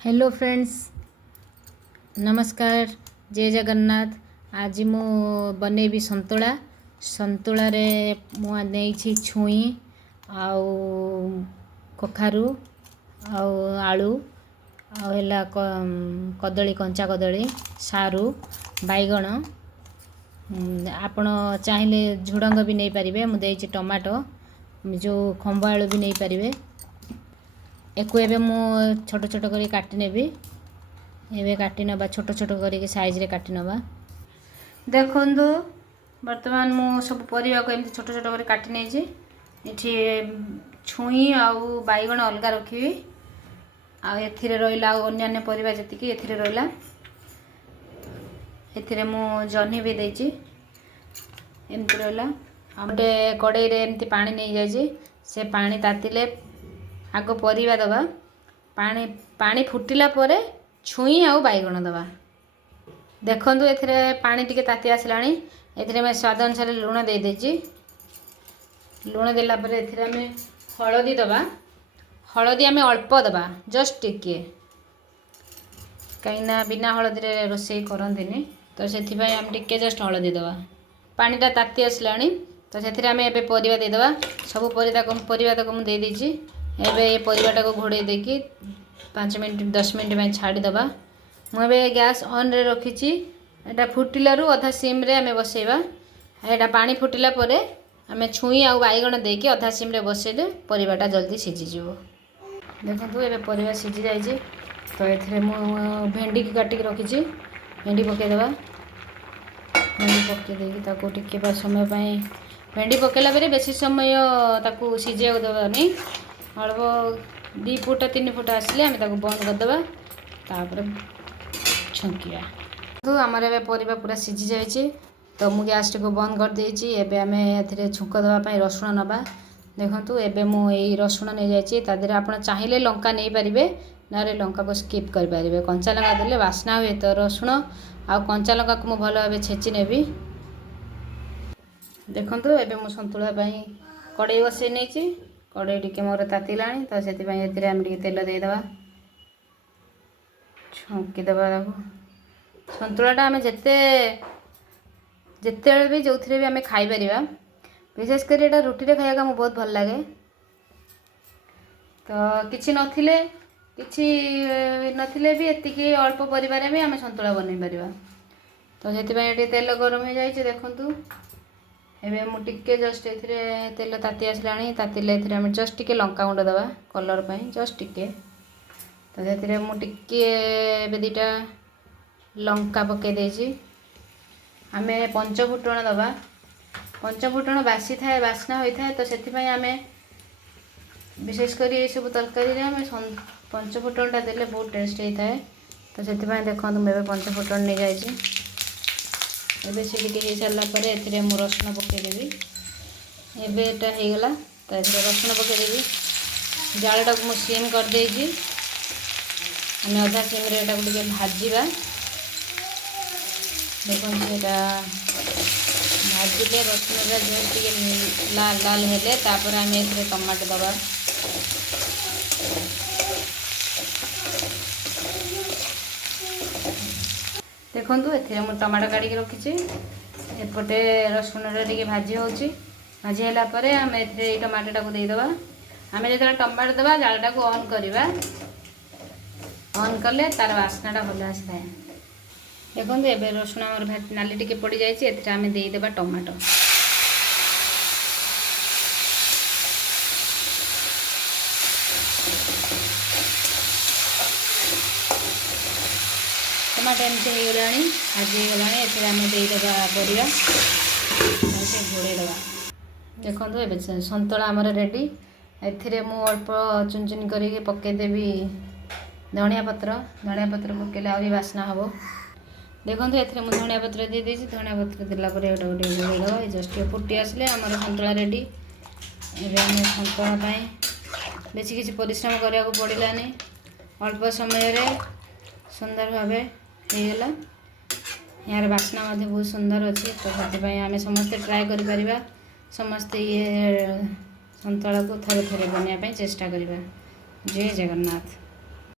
Hello friends, नमस्कार। जय जगन्नाथ। आज मु बनेबी संतुला। संतुला रे मु नेइछि छुई आउ कखारु आउ आलू आउ हेला कदली, कंचा कदली, सारू, बैगण। आपण चाहिले झुडंग भी नहीं पारिबे। मु देइछि टमाटो, जो खंब आलू भी नहीं पारिबे। एको एबे मु छोट छोट करी काटी नेबी। एबे काटी नबा छोट छोट करी के साइज रे काटी नबा। देखंदु वर्तमान मु सब परिवा को एमती छोट छोट करी काटी नै छी। एठी छुई आउ बैगण अलगा रखिबी। आ एथिरे रहिला अन्य परिवा जति की एथिरे रहिला। एथिरे मु जन्ही भी देइछि। एमती रहिला हमटे कड़ाई रे एमती पानी नै जाय छी। से पानी तातिले आगो परिवा दबा। पानी फुटिला परे छुई आउ बैगण दबा। देखंतु एथिरे पानी टिके ताती आसलानी। एथिरे मैं स्वाद अनुसार लूण दे देछि। लूण देला परे एथिरे हमें हळदी दबा। हळदी हमें अल्प दबा, जस्ट टिके, कहीं ना बिना हळदी रे रोसई करंदिनी। तो सेथि भाई हम टिके जस्ट हळदी दबा। पानीटा ताती आसलानी। तो सेथिरे हमें एबे परिवा दे दबा। सब परिवा तक हम दे देछि। एबे ये परिवाटा को घोड़े देकी 5 मिनट 10 मिनट में छाड़ी दबा। मुझे गैस ऑन रे रखी। एटा फुटिलारू अधा सिम रे हमें बसेबा। एटा पानी फुटिला परे हमें छुई आउ बैगण देकी अधा सिम रे बसेले परिवाटा जल्दी सिझी जीवो। देखंतु एबे परिवा सिझी जाइछि। तो एथिरे मु भेंडी की काटी रखी। भेंडी पके दबा। भेंडी पके देकी ताको टिके बा समय पई भेंडी पकेला बेरे बेसी समय ताको सिझे दबानी। अल्प 2 फुट 3 फुट आसले आम ताको बंद कर दबा। तापर छुंकिया तो आमर एबे परिवा पूरा सिझी जाइछि। तो मु गैस को बंद कर देइछि। एबे आमे एथिरे छुंक दबा पई रसुण नबा। देखंतु एबे मु एई रसुण नै जाइछि। तादेरे आपण चाहिले लंका नै परिबे, नारे लंका को स्किप कर परिबे। कंचा लंका देले वासना होय। तो रसुण आ कंचा लंका को मु भलो भाबे छेची नेबी। देखंतु एबे मु संतुला पई कड़ाई बसै नेछि। कड़ाई टिके मोर तातिलाणी। तो से हम तेल देदबा, छुंकी दबा। संतुलाटा आम जिते भी जो भी आम खाई परिबा। विशेष कर एटा रुटी रे खाइबा को बहुत भल लगे। तो किछि नथिले भी एतिकी अल्प परिवार में आम संतुला बनै परिबा। तो से तेल गरम हो जाइए। देखंतु एबे मु टिके जस्ट एथिरे तेल ताती आसलाणी। तातिले एथिरे हम जस्ट टिके लंका गुंड दबा कलर पई, जस्ट टिके। तो एथिरे मु टिके एबे 2टा लंका पके देछि। आमे पंचफुटण दबा। पंचफुटण बासी थाए, बासना होई थाए। तो सेति पई आमे विशेष करी ए सब तरकारी रे आमे पंचफुटणटा देले बहुत टेस्ट होई थाए। तो सेति पई देखंतु मैं पंचफुटण नै जाइछि। एबे से टिके हे सारला परे एथिरे मु रसुण पके देबी। एबे एटा हे गला। तो एथिरे रसुण पके देबी। जालटा को मु सिम कर देइछि। हमें आधा सिम रे एटा को टिके भाजीबा। देखंतु एटा भाजीले रसुण रे जे टिके लाल लाल हेले तापर हम एथिरे टमाटो दबा। देखंतु एथिरे मु टमाटो काटी के रखिछि। एपटे रसुण रे टिके भाजी होछि। भाजी होला परे हम एथिरे टमाटोटा को दे दबा। हमें जेतरा टमाटो दबा जालटा को ऑन करिबा। ऑन करले तार वासनाटा भल आसଥାଏ। देखंतु एबे रसुण हमर नाली टिके पड़ी जाइछि। एथिरे हम दे देबा टमाटो। टमाटो एमती हो गलानी, भाजी हो गलानी। एथिरे हम दे देबा परिवा से घोड़े दबा। देखंतु एबे संतुला हमर रेडी। एथिरे मु अल्प चुन चुन करी के पके देबी धनिया पत्र। धनिया पत्र पकेले आउरी वासना हबो। देखंतु एथिरे मु धनिया पत्र दे देछि। धनिया पत्र देला परे एटा गोटे घोड़े दबा। जस्ट फुटी आसले हमर संतुला रेडी। एबे हम संतुला पई बेसी किछि परिश्रम करिया को पड़िलानी। अल्प समय रे सुंदर भाबे हे गेला। यार वासना मध्ये बहुत सुंदर अछि। तो सेति पई आमे समस्त ट्राई करि परिबा। समस्त ये संतुला को थरे थरे बनिया पई चेष्टा करिबा। जय जगन्नाथ।